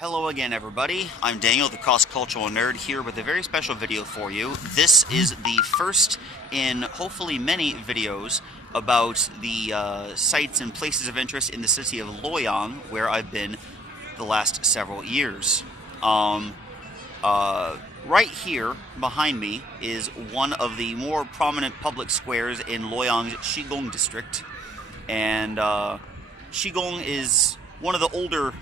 Hello again, everybody. I'm Daniel, the cross-cultural nerd, here with a very special video for you. This is the first in hopefully many videos about the sites and places of interest in the city of Luoyang, where I've been the last several years. Right here behind me is one of the more prominent public squares in Luoyang's Qigong district, and Qigong is one of the older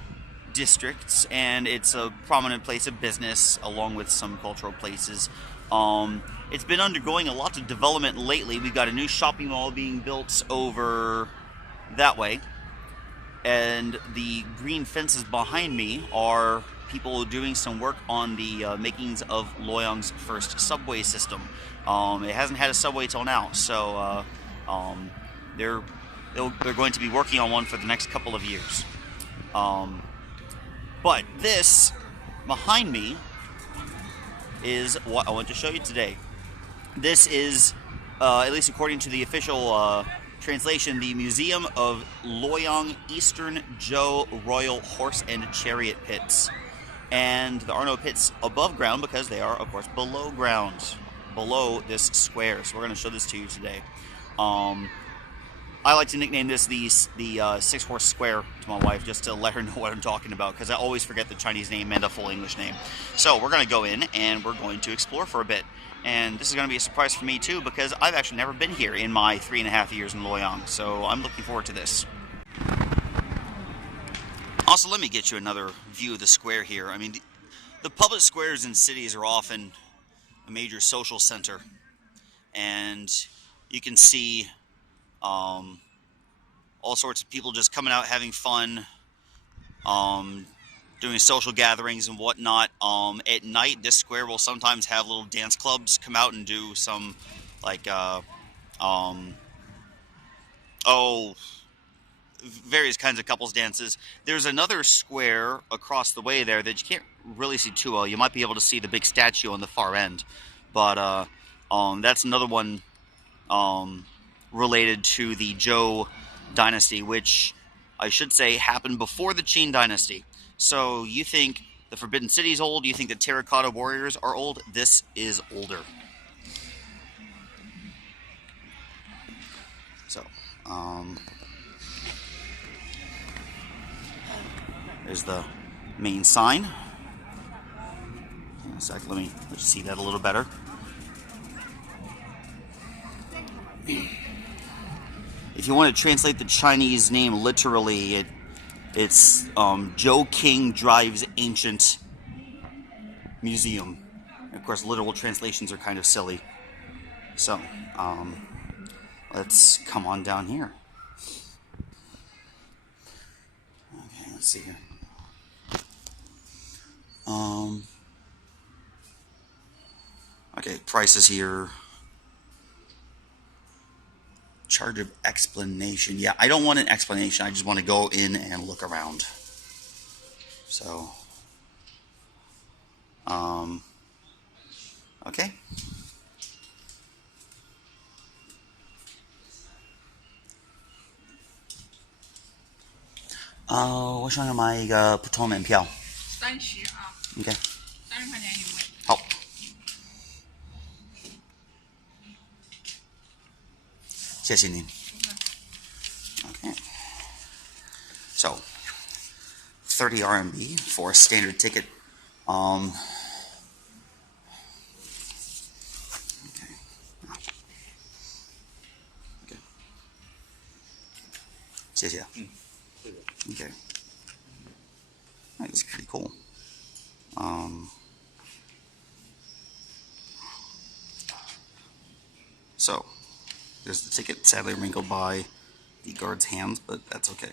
districts, and it's a prominent place of business along with some cultural places. It's been undergoing a lot of development lately. We've got a new shopping mall being built over that way, and the green fences behind me are people doing some work on the makings of Luoyang's first subway system. It hasn't had a subway till now, so they're going to be working on one for the next couple of years. But this behind me is what I want to show you today. This is, at least according to the official translation, the Museum of Luoyang Eastern Zhou Royal Horse and Chariot Pits. And there are no pits above ground because they are, of course, below ground, below this square. So we're going to show this to you today. I like to nickname this the six-horse square to my wife, just to let her know what I'm talking about, because I always forget the Chinese name and the full English name. So we're going to go in and we're going to explore for a bit. And this is going to be a surprise for me too, because I've actually never been here in my 3.5 years in Luoyang. So I'm looking forward to this. Also, let me get you another view of the square here. I mean, the public squares in cities are often a major social center. And you can see all sorts of people just coming out having fun, doing social gatherings and whatnot. At night, this square will sometimes have little dance clubs come out and do some, like, various kinds of couples dances. There's another square across the way there that you can't really see too well. You might be able to see the big statue on the far end, but that's another one related to the Zhou dynasty, which I should say happened before the Qin dynasty. So you think the Forbidden City is old, you think the terracotta warriors are old, this is older. So, there's the main sign. In a sec, let you see that a little better. If you want to translate the Chinese name literally, it's Zhou King Drives Ancient Museum. And of course, literal translations are kind of silly. So, let's come on down here. Okay, let's see here. Okay, prices here. Charge of explanation. Yeah, I don't want an explanation. I just want to go in and look around. So, okay.我想要买一个普通门票。30啊。OK。30块钱一位。好。谢谢您。Okay. So, 30 RMB for a standard ticket. Okay. Okay. 谢谢。Okay. That's pretty cool. So, there's the ticket, sadly wrinkled by the guard's hands, but that's okay.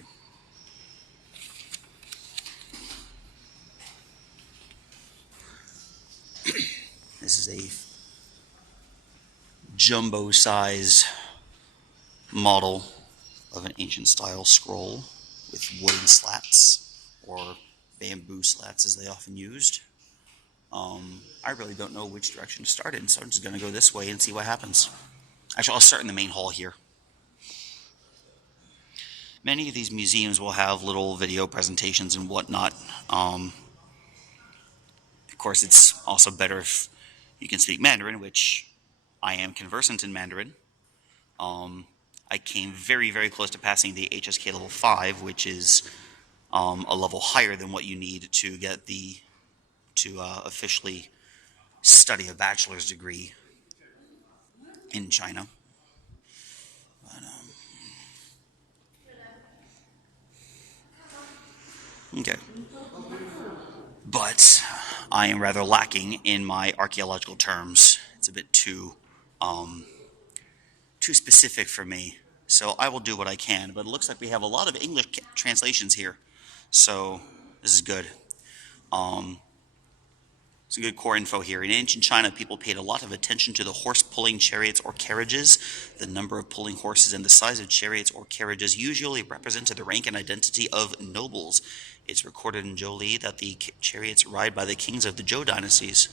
This is a jumbo-size model of an ancient-style scroll with wooden slats, or bamboo slats as they often used. I really don't know which direction to start in, so I'm just going to go this way and see what happens. Actually, I'll start in the main hall here. Many of these museums will have little video presentations and whatnot. course, it's also better if you can speak Mandarin, which I am conversant in Mandarin. I came very, very close to passing the HSK level 5, which is a level higher than what you need to get to officially study a bachelor's degree in China. Okay. But I am rather lacking in my archaeological terms. It's a bit too specific for me. So I will do what I can. But it looks like we have a lot of English translations here. So this is good. Some good core info here. In ancient China, people paid a lot of attention to the horse-pulling chariots or carriages. The number of pulling horses and the size of chariots or carriages usually represented the rank and identity of nobles. It's recorded in Zhou that the chariots ride by the kings of the Zhou dynasties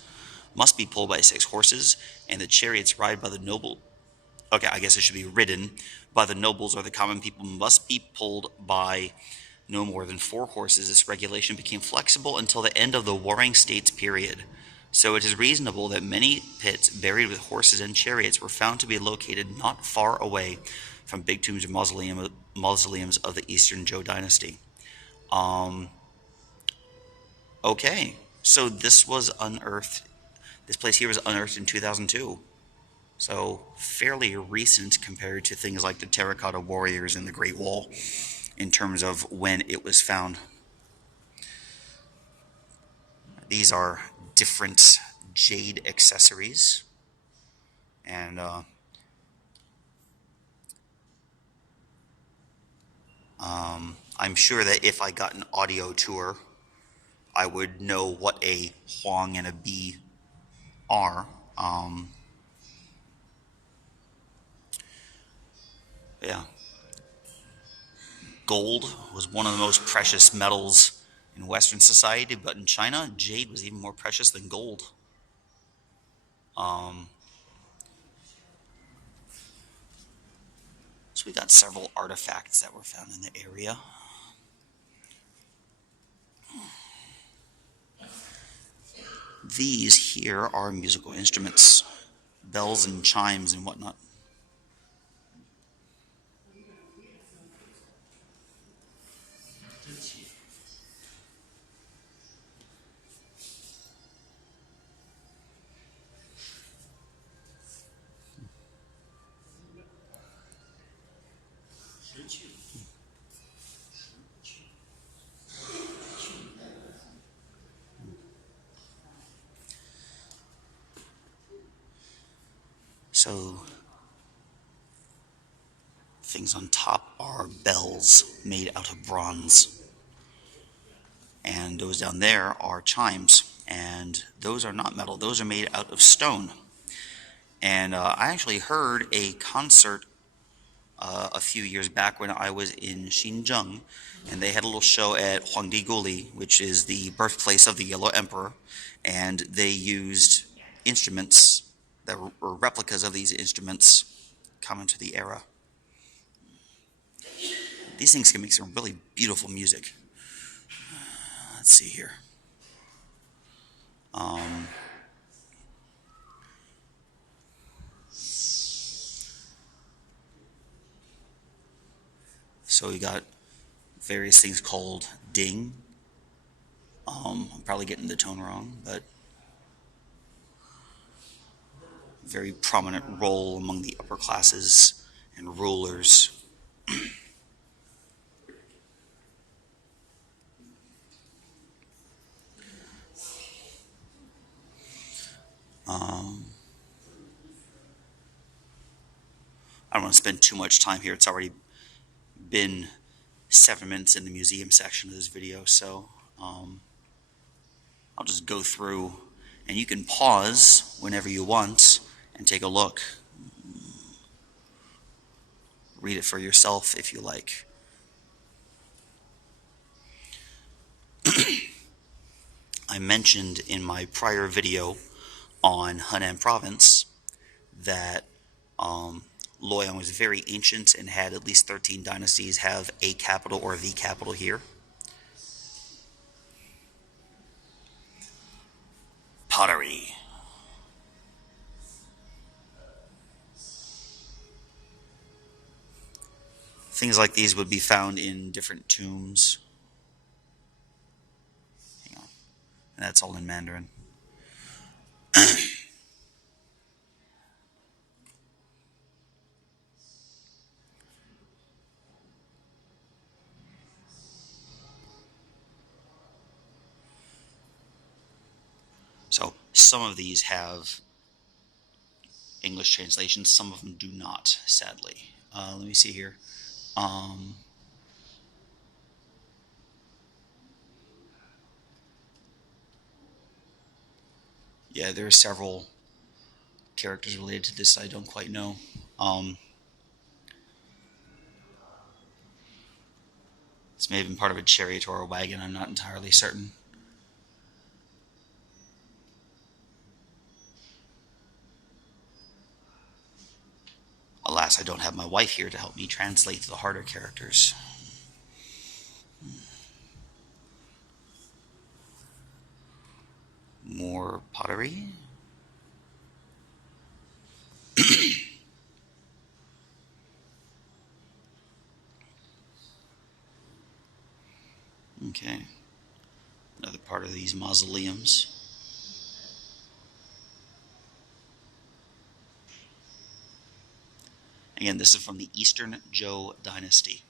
must be pulled by 6 horses, and the chariots ride by the noble. Okay, I guess it should be ridden by the nobles or the common people must be pulled by no more than 4 horses. This regulation became flexible until the end of the Warring States period. So it is reasonable that many pits buried with horses and chariots were found to be located not far away from big tombs or mausoleums of the Eastern Zhou dynasty. Okay, so this was unearthed. This place here was unearthed in 2002. So fairly recent compared to things like the terracotta warriors and the Great Wall in terms of when it was found. These are different jade accessories, and I'm sure that if I got an audio tour, I would know what a huang and a bi are. Yeah. Gold was one of the most precious metals in Western society, but in China, jade was even more precious than gold. So we got several artifacts that were found in the area. These here are musical instruments, bells and chimes and whatnot. So things on top are bells made out of bronze. And those down there are chimes. And those are not metal. Those are made out of stone. And I actually heard a concert a few years back when I was in Xinjiang. And they had a little show at Huangdi, which is the birthplace of the Yellow Emperor. And they used instruments that were replicas of these instruments common to the era. These things can make some really beautiful music. Let's see here. So we got various things called ding. I'm probably getting the tone wrong, but very prominent role among the upper classes and rulers. I don't want to spend too much time here. It's already been 7 minutes in the museum section of this video, so I'll just go through, and you can pause whenever you want and take a look. Read it for yourself if you like. I mentioned in my prior video on Henan province that Luoyang was very ancient and had at least 13 dynasties have a capital or the capital here. pottery. Things like these would be found in different tombs. Hang on. And that's all in Mandarin. So some of these have English translations, some of them do not, sadly. Let me see here. Yeah, there are several characters related to this I don't quite know. This may have been part of a chariot or a wagon, I'm not entirely certain. Alas, I don't have my wife here to help me translate the harder characters. More pottery. Okay. Another part of these mausoleums. Again, this is from the Eastern Zhou dynasty.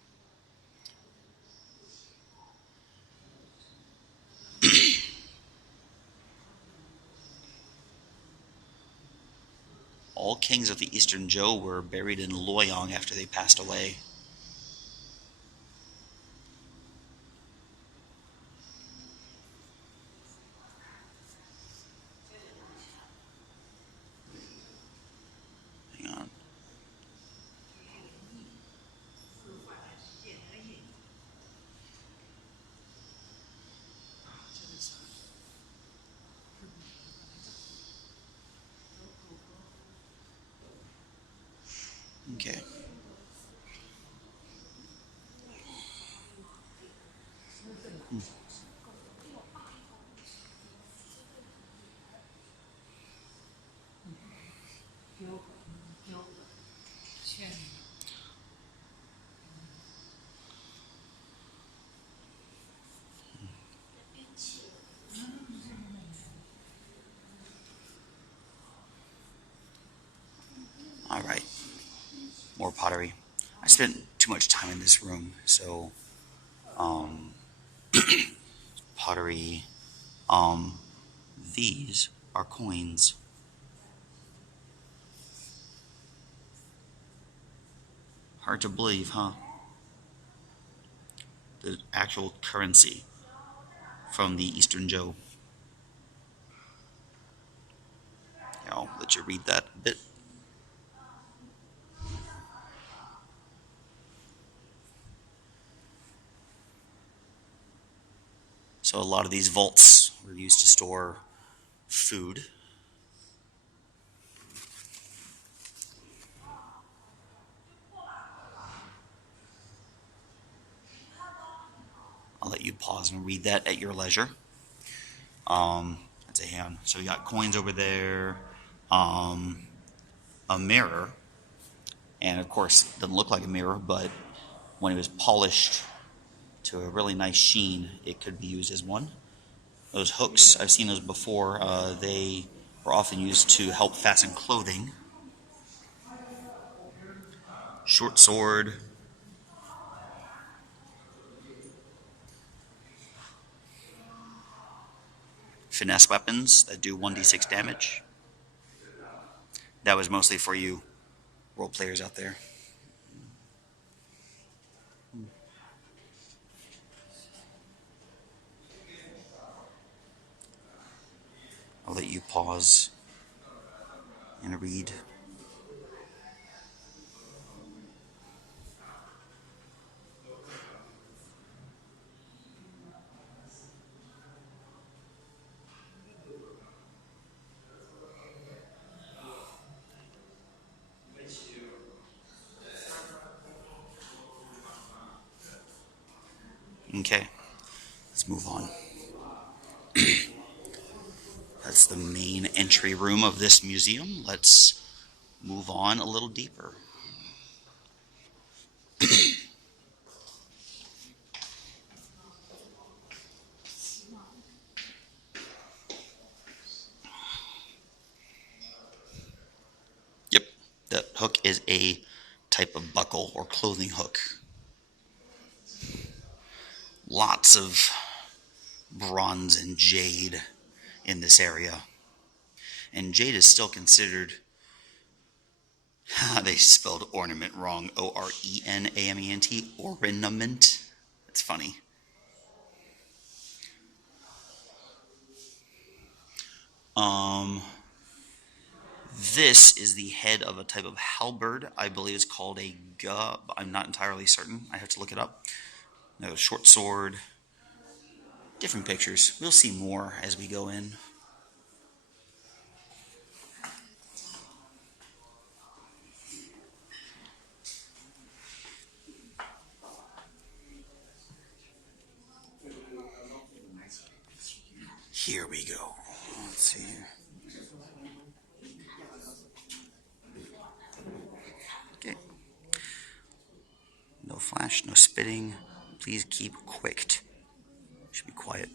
All kings of the Eastern Zhou were buried in Luoyang after they passed away. Hang on. Okay. All right. More pottery. I spent too much time in this room, so pottery. These are coins. Hard to believe, huh? The actual currency from the Eastern Zhou. I'll let you read that a bit. So a lot of these vaults were used to store food. I'll let you pause and read that at your leisure. That's a hand. So we got coins over there, a mirror, and of course it doesn't look like a mirror, but when it was polished to a really nice sheen, it could be used as one. Those hooks, I've seen those before. They were often used to help fasten clothing. Short sword. Finesse weapons that do 1d6 damage. That was mostly for you role players out there. I'll let you pause and read. Okay, let's move on. That's the main entry room of this museum. Let's move on a little deeper. Yep, the hook is a type of buckle or clothing hook. Lots of bronze and jade in this area. And jade is still considered, they spelled ornament wrong, O-R-E-N-A-M-E-N-T, ornament. That's funny. This is the head of a type of halberd. I believe it's called a gub. I'm not entirely certain. I have to look it up. No, short sword. Different pictures. We'll see more as we go in. Here we go. Let's see here. Okay. No flash, no spitting. Please keep quick. Should be quiet.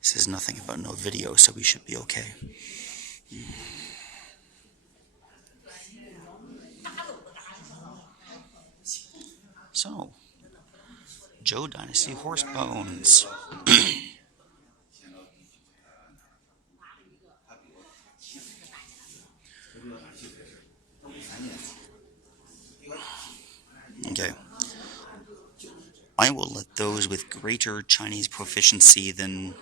Says nothing about no video, so we should be okay. So, Zhou dynasty horse bones. Okay. I will let those with greater Chinese proficiency than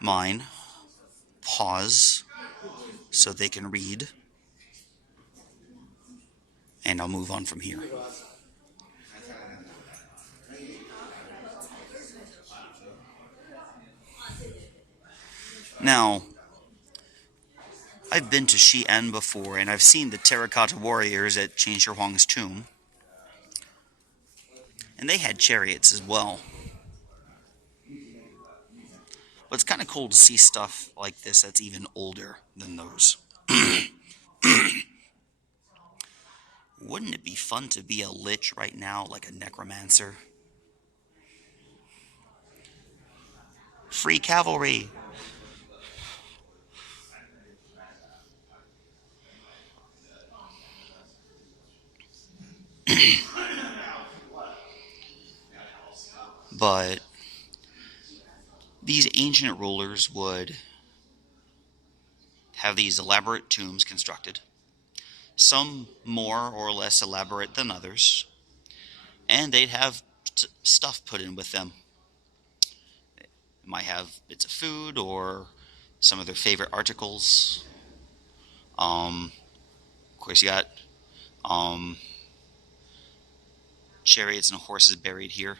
mine pause so they can read, and I'll move on from here. Now, I've been to Xi'an before, and I've seen the terracotta warriors at Qin Shihuang's tomb. And they had chariots as well. But it's kind of cool to see stuff like this that's even older than those. Wouldn't it be fun to be a lich right now, like a necromancer? Free cavalry! But these ancient rulers would have these elaborate tombs constructed, some more or less elaborate than others, and they'd have stuff put in with them. It might have bits of food or some of their favorite articles. Of course, you got chariots and horses buried here.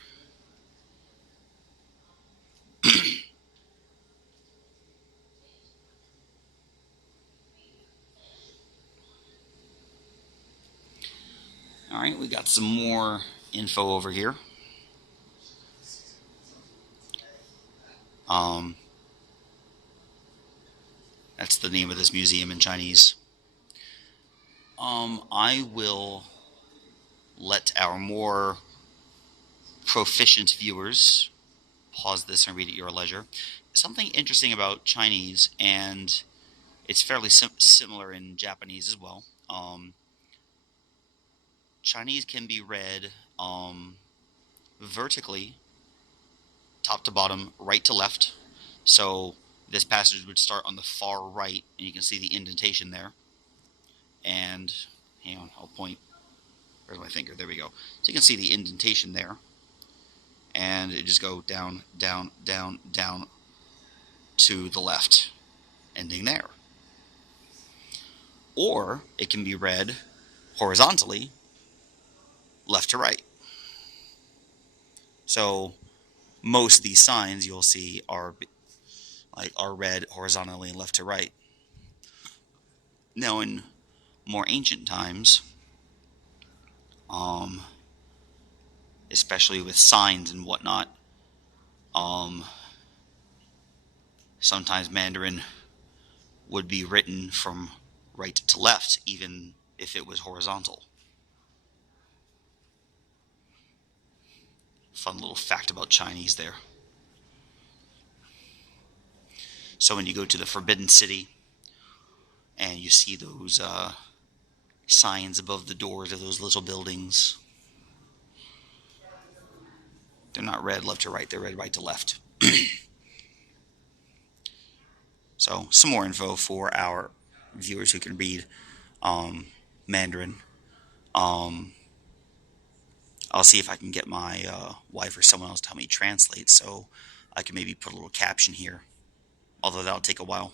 All right, we got some more info over here. That's the name of this museum in Chinese. I will let our more proficient viewers pause this and read at your leisure. Something interesting about Chinese, and it's fairly similar in Japanese as well. Chinese can be read vertically, top to bottom, right to left. So this passage would start on the far right, and you can see the indentation there. And, hang on, I'll point. Where's my finger? There we go. So you can see the indentation there. And it just go down, down, down, down to the left, ending there. Or it can be read horizontally, left to right. So most of these signs you'll see are read horizontally and left to right. Now, in more ancient times, especially with signs and whatnot. Sometimes Mandarin would be written from right to left, even if it was horizontal. Fun little fact about Chinese there. So when you go to the Forbidden City and you see those signs above the doors of those little buildings, they're not read left to right, they're read right to left. So some more info for our viewers who can read Mandarin. I'll see if I can get my wife or someone else to help me translate, so I can maybe put a little caption here, although that'll take a while.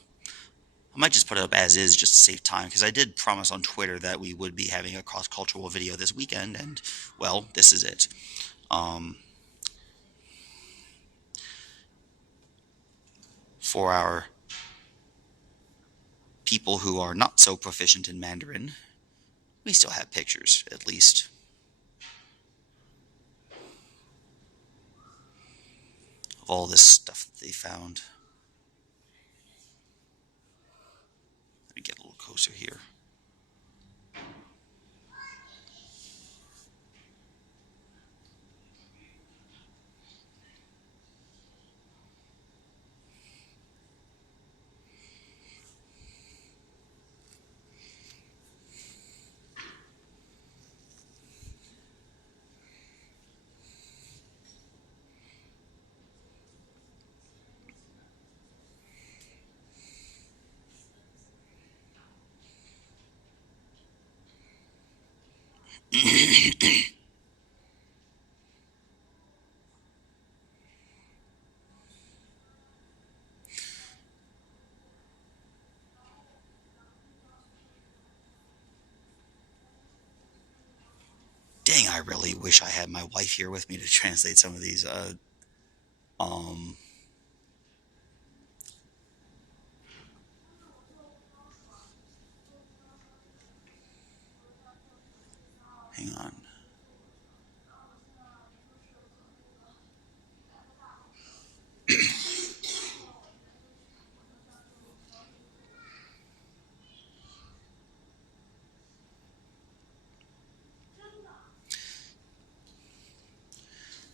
I might just put it up as is just to save time, because I did promise on Twitter that we would be having a cross-cultural video this weekend, and, well, this is it. For our people who are not so proficient in Mandarin, we still have pictures, at least. Of all this stuff that they found. Let me get a little closer here. Dang, I really wish I had my wife here with me to translate some of these. Hang on.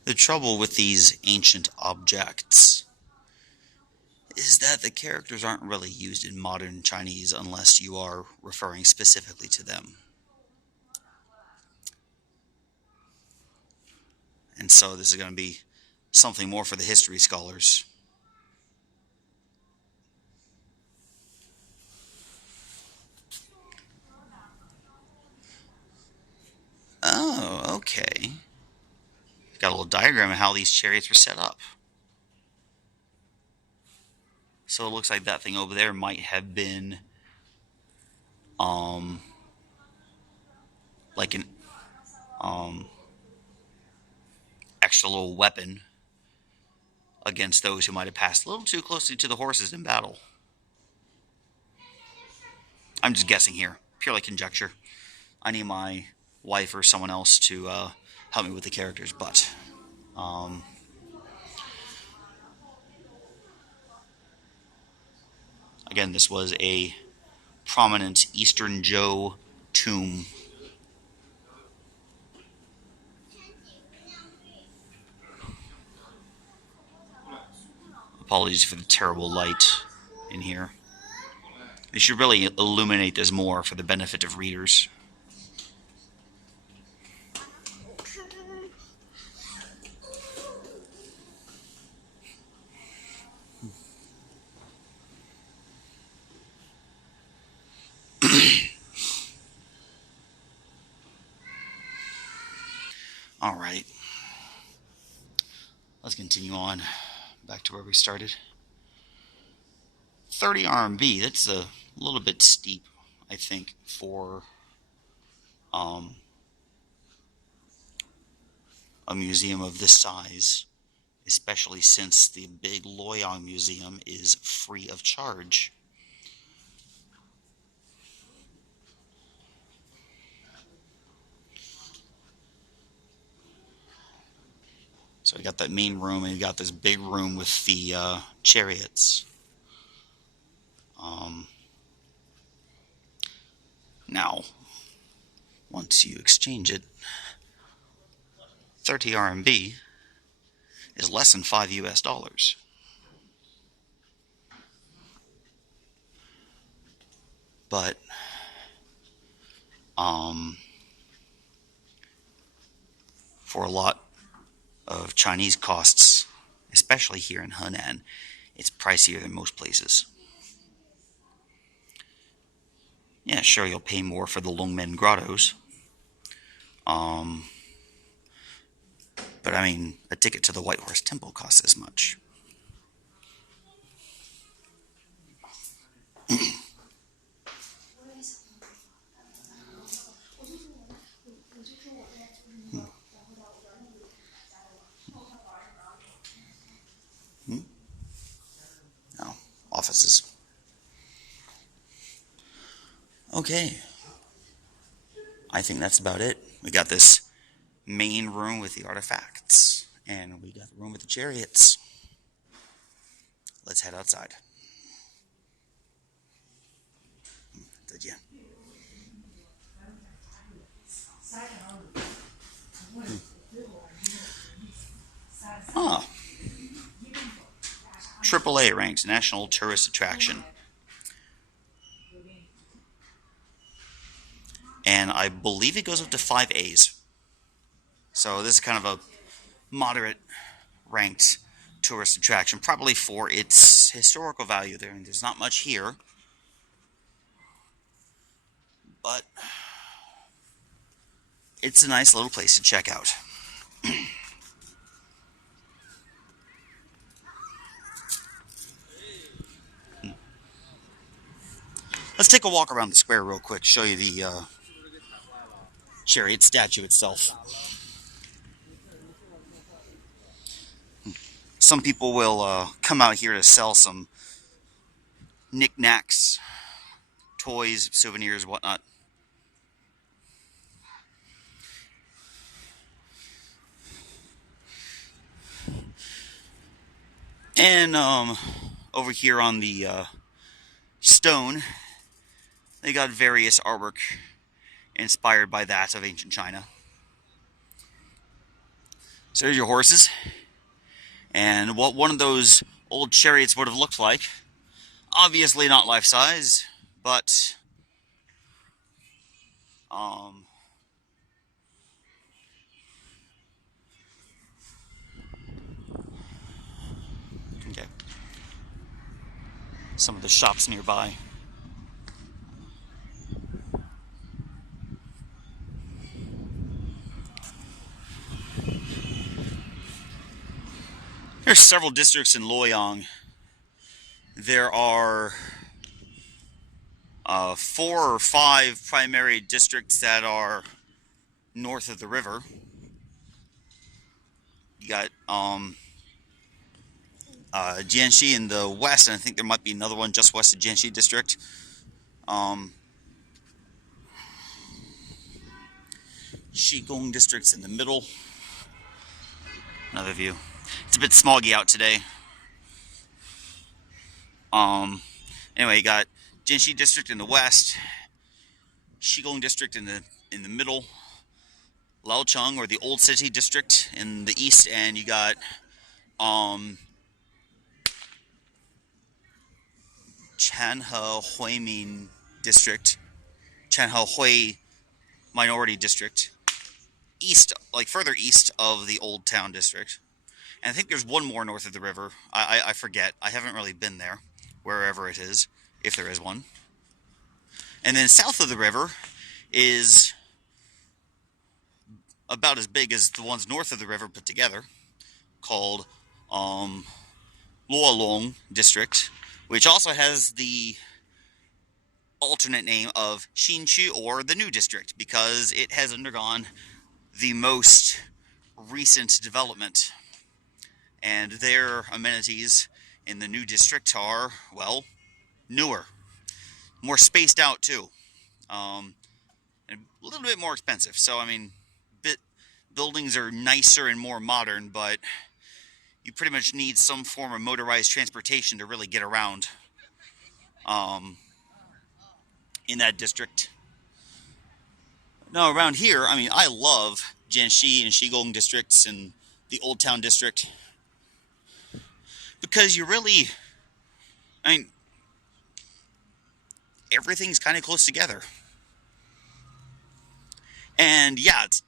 The trouble with these ancient objects is that the characters aren't really used in modern Chinese unless you are referring specifically to them. And so this is going to be something more for the history scholars. Oh, okay. Got a little diagram of how these chariots were set up. So it looks like that thing over there might have been like an extra little weapon against those who might have passed a little too closely to the horses in battle. I'm just guessing here, purely conjecture. I need my wife or someone else to help me with the characters, but again, this was a prominent Eastern Zhou tomb. Apologies for the terrible light in here. They should really illuminate this more for the benefit of readers. All right. Let's continue on back to where we started. 30 RMB, that's a little bit steep, I think, for a museum of this size, especially since the big Luoyang museum is free of charge. So we got that main room, and we got this big room with the chariots. Now, once you exchange it, 30 RMB is less than $5 US. But for a lot of Chinese costs, especially here in Henan, it's pricier than most places. Yeah, sure, you'll pay more for the Longmen Grottos. But I mean, a ticket to the White Horse Temple costs as much. No, offices. Okay. I think that's about it. We got this main room with the artifacts, and we got the room with the chariots. Let's head outside. Ah. AAA ranks National Tourist Attraction. And I believe it goes up to 5 A's. So this is kind of a moderate ranked tourist attraction, probably for its historical value there. And there's not much here, but it's a nice little place to check out. Let's take a walk around the square real quick, show you the Chariot Statue itself. Some people will come out here to sell some knickknacks, toys, souvenirs, whatnot. And over here on the stone, they got various artwork inspired by that of ancient China. So there's your horses, and what one of those old chariots would have looked like. Obviously not life-size, but okay. Some of the shops nearby. There's several districts in Luoyang. There are 4 or 5 primary districts that are north of the river. You got Jianxi in the west, and I think there might be another one just west of Jianxi district. Shigong district's in the middle. Another view. It's a bit smoggy out today. Anyway, you got Jianxi district in the west, Shigong district in the middle, Luoyang, or the Old City district, in the east, and you got Chanhe Huimin district, Chanhe Hui minority district, east, like further east of the Old Town district. And I think there's one more north of the river. I forget. I haven't really been there, wherever it is, if there is one. And then south of the river is about as big as the ones north of the river put together, called Luoyang district, which also has the alternate name of Xinchu, or the new district, because it has undergone the most recent development. And their amenities in the new district are, well, newer, more spaced out too, and a little bit more expensive. So I mean, buildings are nicer and more modern, but you pretty much need some form of motorized transportation to really get around in that district. Now, around here, I mean, I love Jianxi and Shigong districts and the Old Town district because I mean, everything's kind of close together. And yeah, it's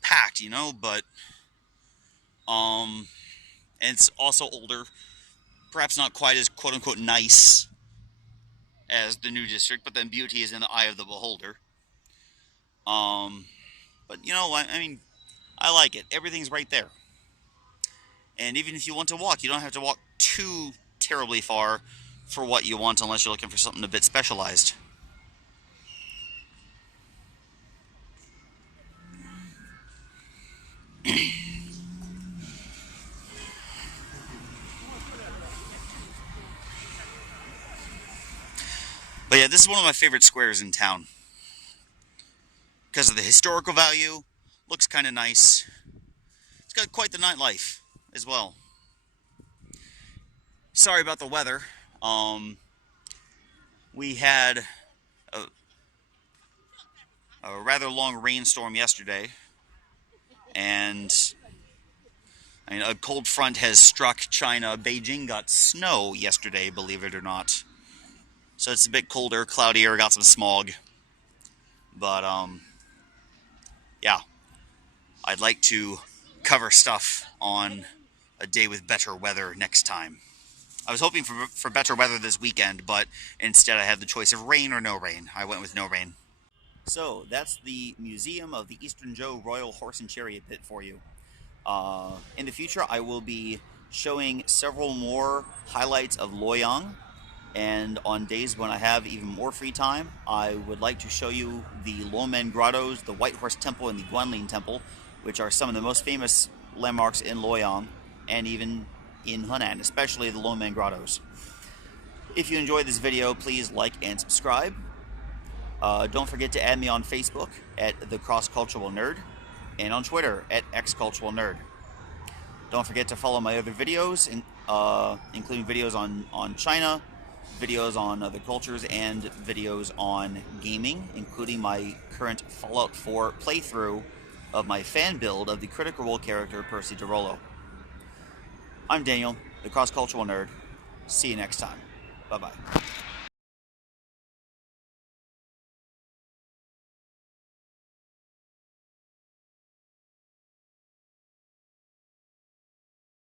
packed, but and it's also older, perhaps not quite as quote unquote nice as the new district, but then beauty is in the eye of the beholder. But I mean, I like it. Everything's right there. And even if you want to walk, you don't have to walk too terribly far for what you want unless you're looking for something a bit specialized. But yeah, this is one of my favorite squares in town. Because of the historical value, looks kind of nice. It's got quite the nightlife as well. Sorry about the weather. We had a rather long rainstorm yesterday, and I mean, a cold front has struck China. Beijing got snow yesterday, believe it or not. So it's a bit colder, cloudier, got some smog. But, yeah. I'd like to cover stuff on a day with better weather next time. I was hoping for better weather this weekend, but instead I had the choice of rain or no rain. I went with no rain. So, that's the Museum of the Eastern Zhou Royal Horse and Chariot Pit for you. In the future, I will be showing several more highlights of Luoyang, and on days when I have even more free time, I would like to show you the Luomen Grottos, the White Horse Temple, and the Guanlin Temple, which are some of the most famous landmarks in Luoyang, and even in Henan, especially the Luomen Grottos. If you enjoyed this video, please like and subscribe. Don't forget to add me on Facebook at The Cross Cultural Nerd, and on Twitter at XCulturalNerd. Don't forget to follow my other videos, including videos on China, videos on other cultures, and videos on gaming, including my current Fallout 4 playthrough of my fan build of the Critical Role character Percy DeRollo. I'm Daniel, the Cross Cultural Nerd. See you next time. Bye-bye.